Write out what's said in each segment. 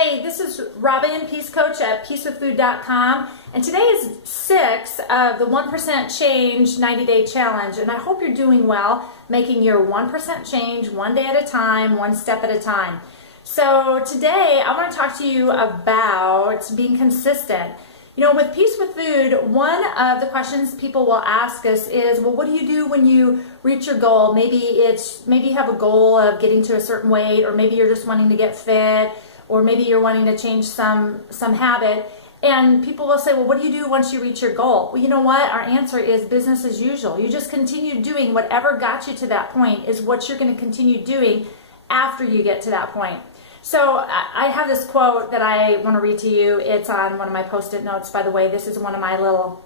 Hey, this is Robin, Peace Coach at peacewithfood.com, and today is 6 of the 1% Change 90-day challenge, and I hope you're doing well, making your 1% change one day at a time, one step at a time. So today I want to talk to you about being consistent. You know, with Peace with Food, one of the questions people will ask us is, well, what do you do when you reach your goal? Maybe you have a goal of getting to a certain weight, or maybe you're just wanting to get fit, or maybe you're wanting to change some habit, and people will say, well, what do you do once you reach your goal? Well, you know what? Our answer is business as usual. You just continue doing whatever got you to that point is what you're going to continue doing after you get to that point. So I have this quote that I want to read to you. It's on one of my Post-it notes, by the way. This is one of my little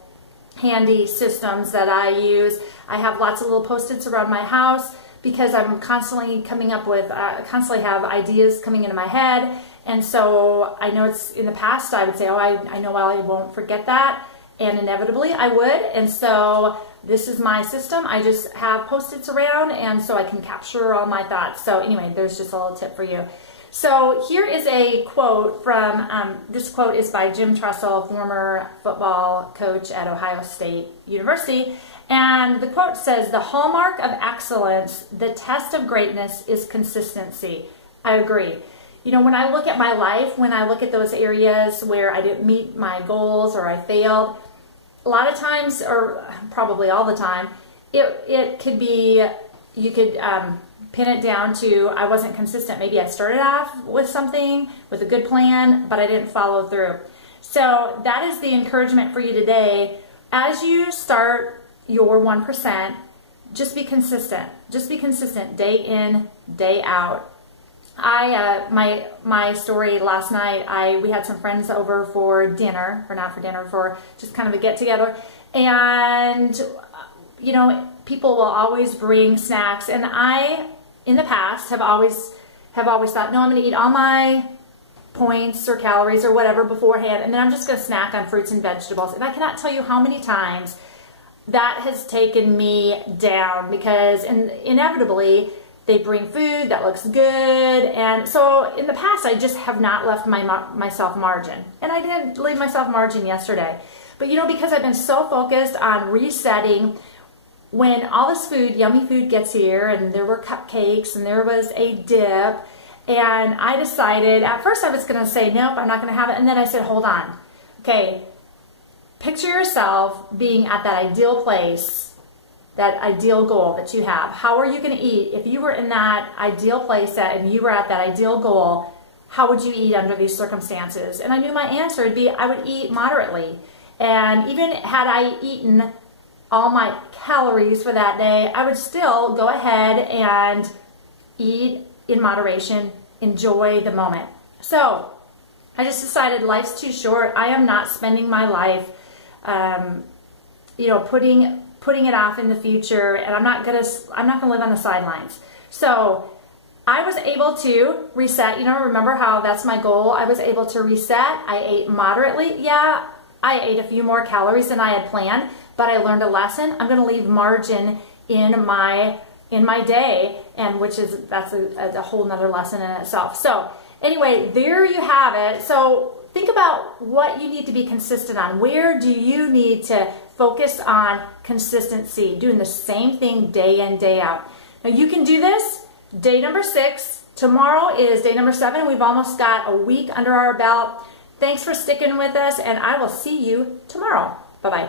handy systems that I use. I have lots of little Post-its around my house because I'm constantly coming up with, constantly have ideas coming into my head. And so I know it's in the past, I would say, oh, I know I won't forget that. And inevitably I would. And so this is my system. I just have Post-its around, and so I can capture all my thoughts. So anyway, there's just a little tip for you. So here is a quote from, this quote is by Jim Tressel, former football coach at Ohio State University. And the quote says, "The hallmark of excellence, the test of greatness, is consistency." I agree. You know, when I look at my life, when I look at those areas where I didn't meet my goals or I failed, a lot of times, or probably all the time, it could be, you could pin it down to I wasn't consistent. Maybe I started off with something, with a good plan, but I didn't follow through. So that is the encouragement for you today. As you start your 1%, just be consistent. Just be consistent day in, day out. My story last night, we had some friends over for dinner, or not for dinner, for just kind of a get together. And, you know, people will always bring snacks. And I, in the past, have always thought, no, I'm going to eat all my points or calories or whatever beforehand, and then I'm just going to snack on fruits and vegetables. And I cannot tell you how many times that has taken me down, because inevitably they bring food that looks good. And so in the past, I just have not left myself margin. And I didn't leave myself margin yesterday. But you know, because I've been so focused on resetting, when all this food, yummy food, gets here, and there were cupcakes and there was a dip, and I decided, at first I was going to say, nope, I'm not going to have it. And then I said, hold on. Okay, picture yourself being at that ideal place, that ideal goal that you have. How are you going to eat? If you were in that ideal place and you were at that ideal goal, how would you eat under these circumstances? And I knew my answer would be, I would eat moderately. And even had I eaten all my calories for that day, I would still go ahead and eat in moderation, enjoy the moment. So I just decided life's too short. I am not spending my life, putting it off in the future, and I'm not gonna live on the sidelines. So I was able to reset. You know, remember how that's my goal? I was able to reset. I ate moderately. Yeah, I ate a few more calories than I had planned, but I learned a lesson. I'm going to leave margin in my day, and that's a whole nother lesson in itself. So anyway, there you have it. So think about what you need to be consistent on. Where do you need to focus on consistency, doing the same thing day in, day out? Now you can do this. Day number 6. Tomorrow is day number 7. We've almost got a week under our belt. Thanks for sticking with us, and I will see you tomorrow. Bye-bye.